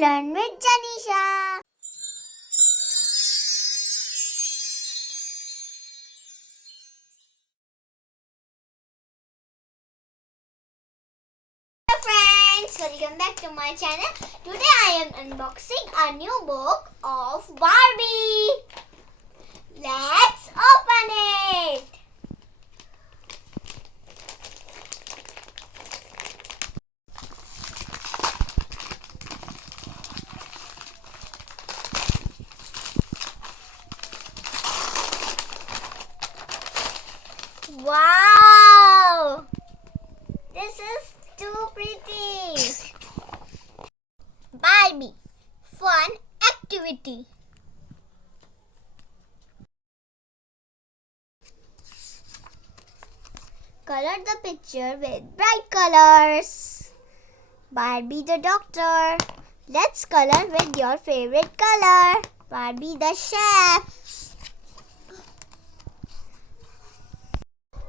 Learn with Janisha. Hello friends, welcome back to my channel. Today I am unboxing a new book of Barbie. Let's open it. Wow! This is too pretty. Barbie, fun activity. Color the picture with bright colors. Barbie the doctor. Let's color with your favorite color. Barbie the chef.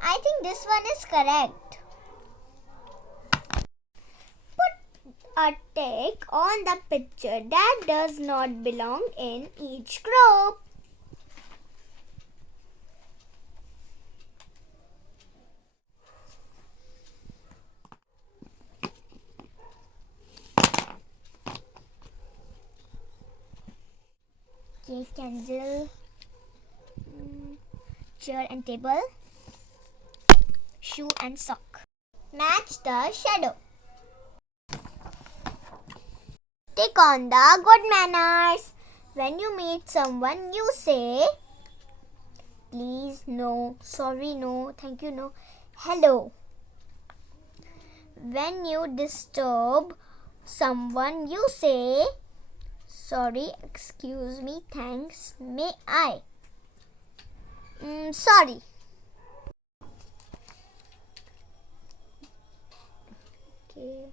I think this one is correct. Put a tick on the picture that does not belong in each group. Cave candle, chair and table, shoe and sock. Match the shadow. Tick on the good manners. When you meet someone, you say, please, no, sorry, no, thank you, no, hello. When you disturb someone, you say, sorry, excuse me, thanks, may I? Sorry. Okay.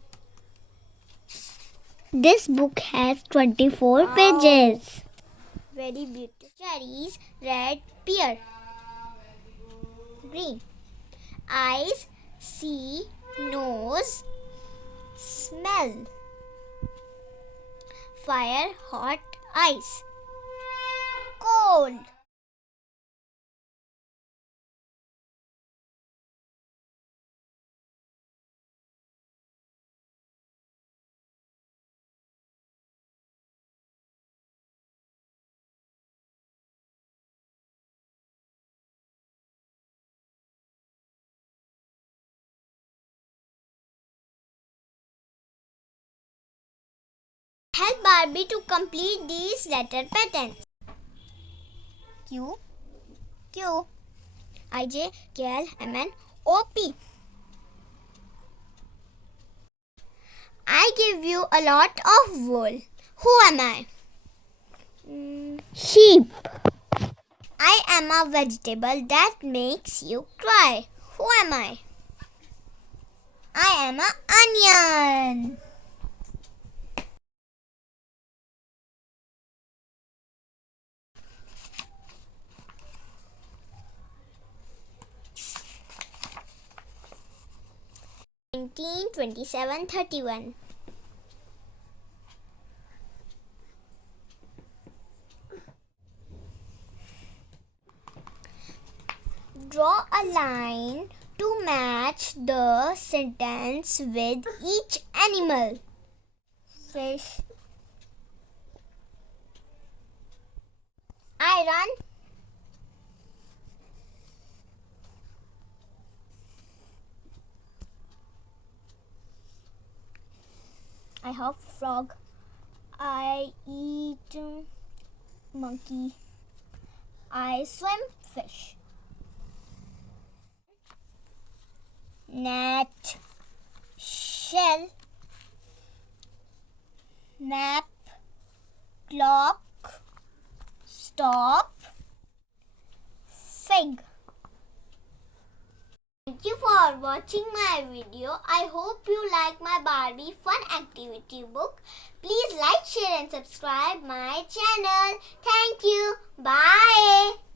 This book has 24 pages. Very beautiful. Cherries, red, pear. Green. Eyes, see, nose, smell. Fire, hot, ice. Cold. Help Barbie to complete these letter patterns. Q, Q, I, J, K, L, M, N, O, P. I give you a lot of wool. Who am I? Sheep. I am a vegetable that makes you cry. Who am I? I am an onion. 19, 27, 31. Draw a line to match the sentence with each animal. Fish. I run. I hop. Frog. I eat. Monkey. I swim. Fish. Net. Shell. Map. Clock. Stop. Fig. Thank you for watching my video. I hope you like my Barbie fun activity book. Please like, share and subscribe my channel. Thank you. Bye.